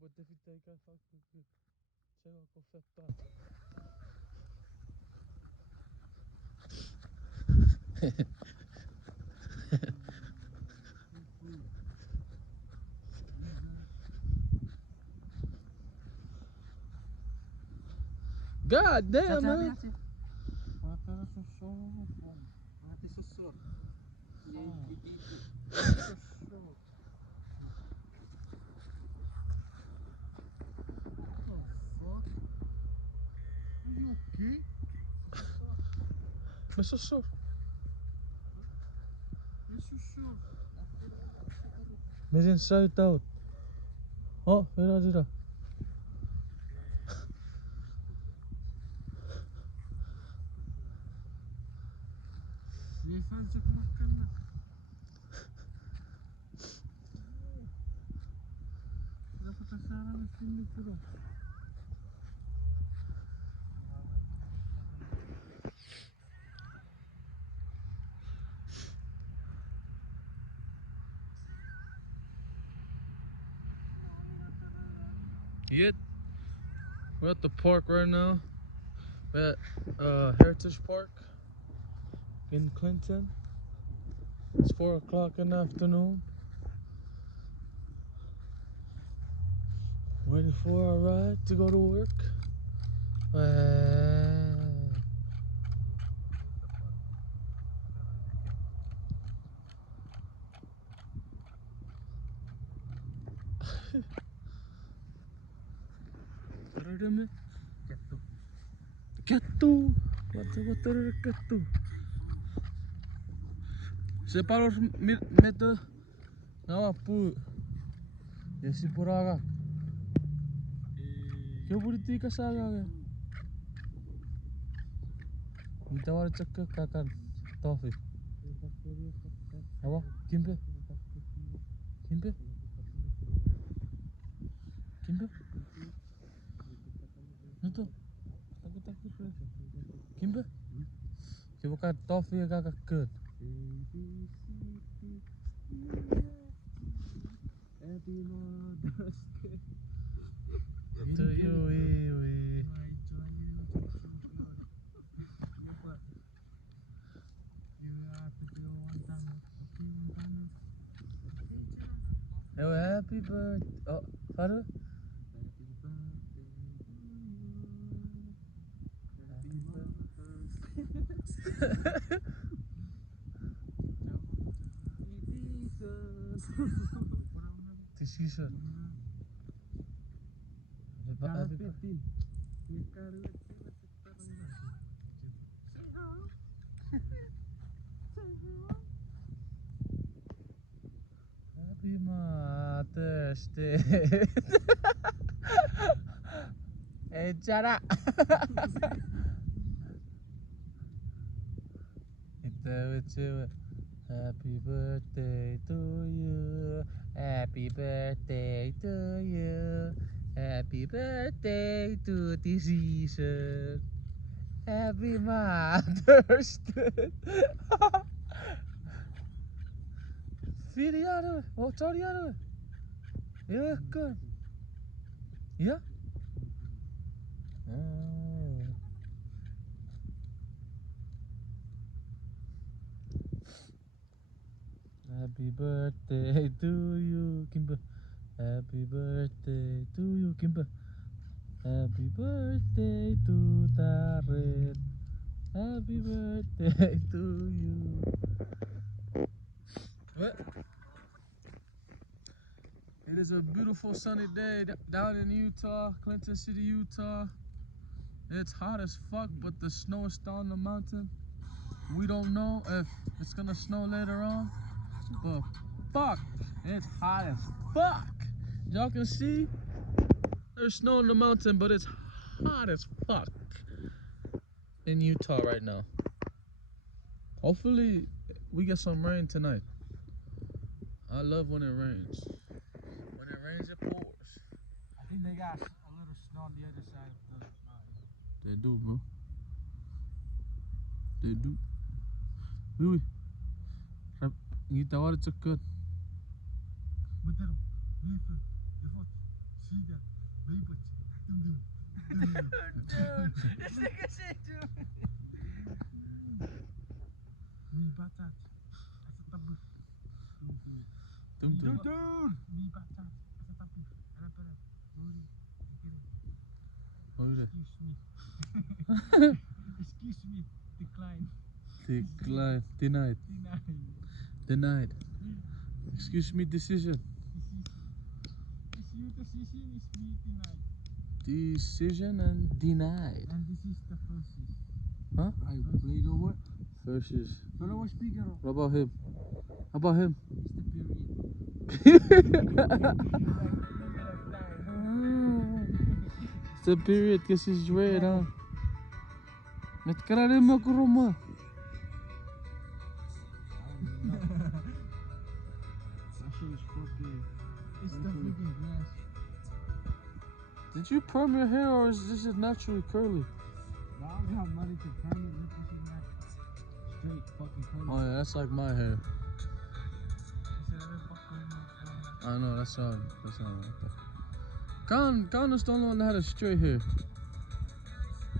But if you take a fuck good, check out how fett that. God damn, man. Men så. Men din shout out. Oh, hör du det? Yet, we're at the park right now. We're at Heritage Park in Clinton. It's 4 o'clock in the afternoon. Waiting for our ride to go to work. Rödeme. Kettu. What are kettu? Separos meter. Nawa pu. Yesi puraga. Kyo buriti kasaga. Kita war cek kakan. Tofi. Apa? Kimpe? Kimpe? Kimpe? Nuto. Takut. Kimpe? Coba kan tofi kakak ket. Itu yoi. Oh, happy birthday. Oh, Father? T-shirt. Happy Mother's Day. Hey, cara. Itu happy birthday to you. Happy birthday to you. Happy birthday to this season. Happy Mother's Day. Video oh sorry ya kan ya oh. Happy birthday to you Kimber. Happy birthday to you Kimber. Happy birthday to Taret. Happy birthday to you. What? It is a beautiful sunny day down in Utah, Clinton City, Utah. It's hot as fuck, but the snow is still on the mountain. We don't know if it's gonna snow later on, but fuck, it's hot as fuck. Y'all can see there's snow on the mountain, but it's hot as fuck in Utah right now. Hopefully we get some rain tonight. I love when it rains. When it rains, it pours. I think they got a little snow on the other side of the mountain. They do, bro. They do. Oui. Kita war ceket. Betul. Lieve. Je voet. Siga. Baby. Dum. Dude, this nigga shit, dude. Mi batat. Asa tabu. Dum dum. Dude. Mi batat. Asa tabu. Ana pera. Sorry. What is that? Excuse me. Decline. Decline. Denied. Denied. Excuse me, decision. Decision is me denied. Decision and denied. And this is the verses. Huh? I played over. Versus. Follow speaker. What about him? How about him? It's the period. It's the period because he's red, huh? Nagkarari mo ko Roma. It's the freaking grass. Did you perm your hair or is this naturally curly? Now we have money to perm it. Look, this is not straight fucking curly. Oh yeah, that's like my hair. I know, that's all. That's all. Khan is the only one that had a straight hair.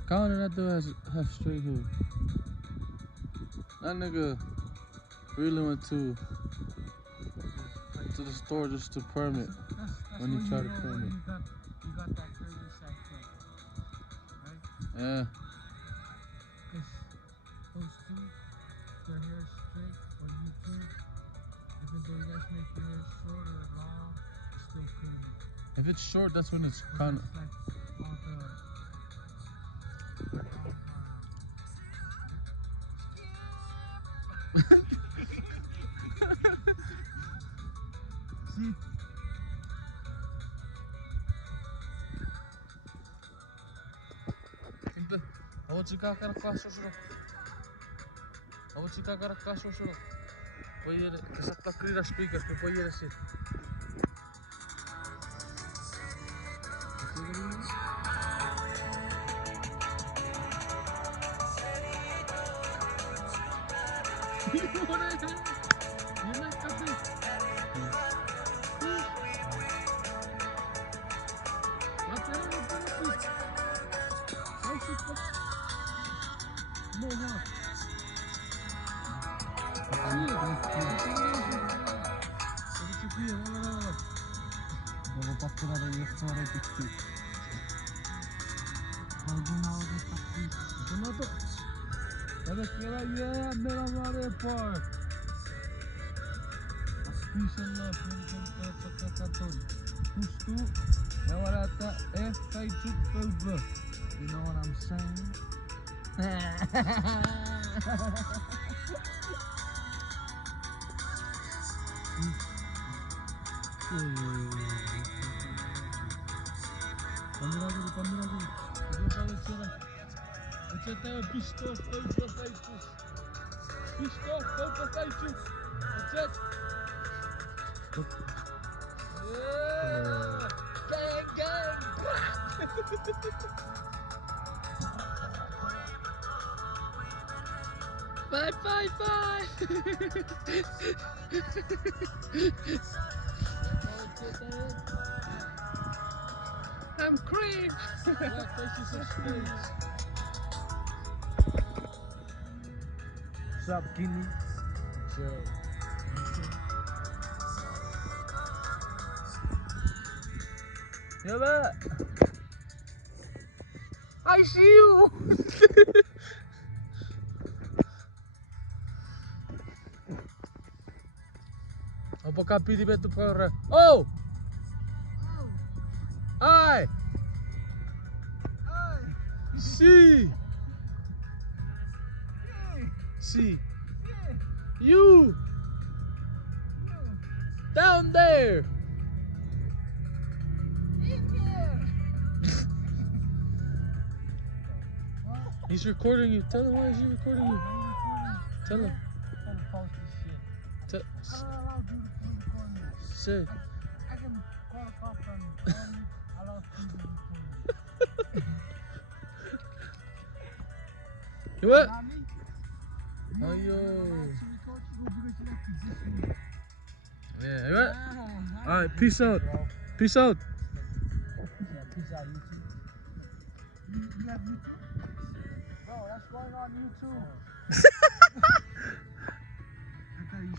Khan and that dude have straight hair. That nigga really went to the store just to perm it. That's When you try to perm it. You got that curly side cut, right? Yeah. Because those two, their hair is straight on YouTube. Even though you guys make your hair short or long, it's still curly. If it's short, that's when it's But kind of. it's like all See? I want you to get a class or I want you to get a class or voy a ir, que se está escribiendo speakers, que voy a ir así. Park. Suspicion na Pustu Nawarata F-Kaiju Cobra. You know what I'm saying? Kamera dulu. Eceta Pisto Cobra Kaiju. Pisto Cobra Kaiju. Ecet. Yeah. Gang. 555. I'm creep. What's up, Kenny? Joe. Yeah, that. I see you. Apa kapi di betu pora? Oh. Ai. See. You. Down there. He's recording you. Tell him why is he recording you. Tell him. Post this shit. I don't allow you to record me. Say. I can call a cop on you. Only allow you to record me. You what? Not me. Ayo. Yeah, Yeah, you what? Alright, peace out. Peace out. You have YouTube? Bro, that's going on YouTube.